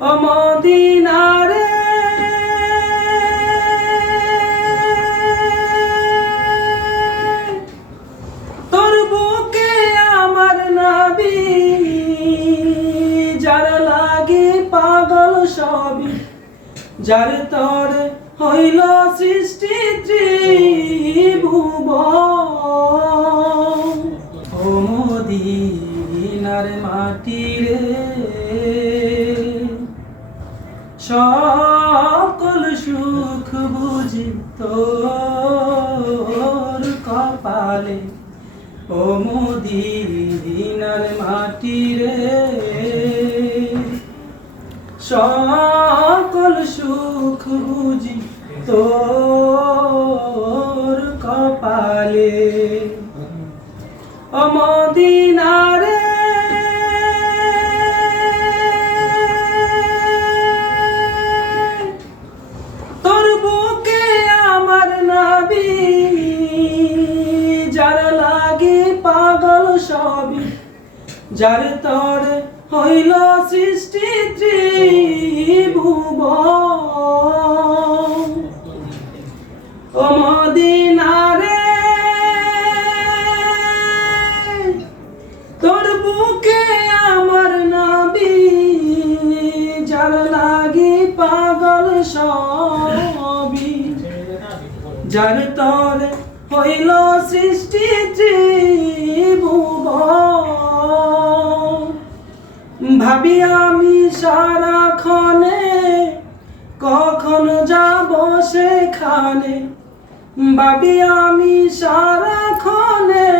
ও Medina রে তোর বুকে আমার নবী যার লাগে পাগল সবই যার তোর হইল সৃষ্টি ত্রিভুবন ও মদিনার মাটি রে সকল সুখ বুঝি তোর কপালে ও মদিনার মাটি রে সকল সুখ বুঝি তোর কপালে ও মদিনা রে তোর বুকে আমার নবী যার লাগে পাগল সবই যার তোর হইল সৃষ্টি ত্রিভুবন ও মদিনা রে তোর বুকে আমার নবী যার লাগি পাগল সবই যার তোর হইল সৃষ্টি ত্রিভুবন ভাবি আমি সারাক্ষণে কখন যাব সেখানে ভাবি আমি সারাক্ষণে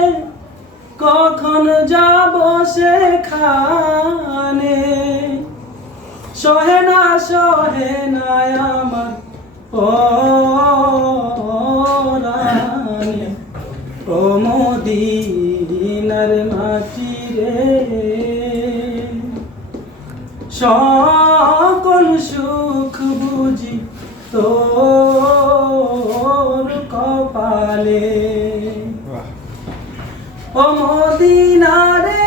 কখন যাব সেখানে সহে না আমার পরাণে ও মদিনার মাটি রে সকল সুখ বুঝি তোর কপালে ও মদিনা রে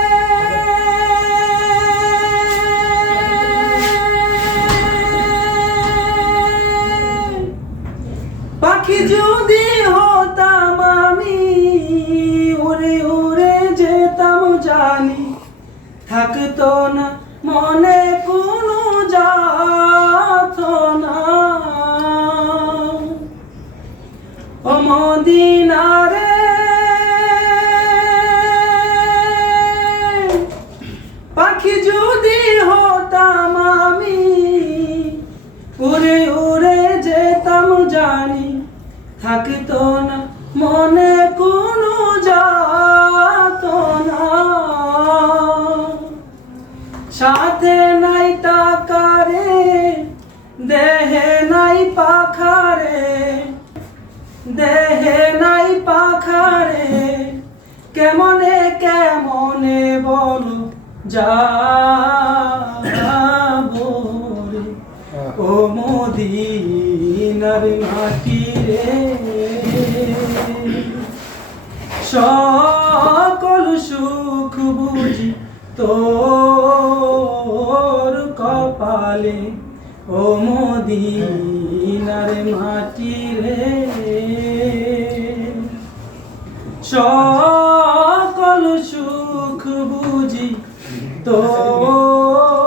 পাখি যদি হতাম আমি উড়ে উড়ে যেতাম জানি থাকতো না মনে কোনো যাতনা ও মদিনা রে পাখি যদি হতাম আমি উড়ে উড়ে যেতাম জানি থাকতো না মনে কোনো যাতনা সাথে নাই টাকা রে দেহে নাই পাখা রে দেহে নাই পাখা রে কেমনে কেমনে বলো যাবো রে ও মদিনার মাটি রে সকল সুখ বুঝি তোর কপালে ও মদিনার মাটি রে সকল সুখ বুঝি তোর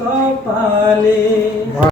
কপালে।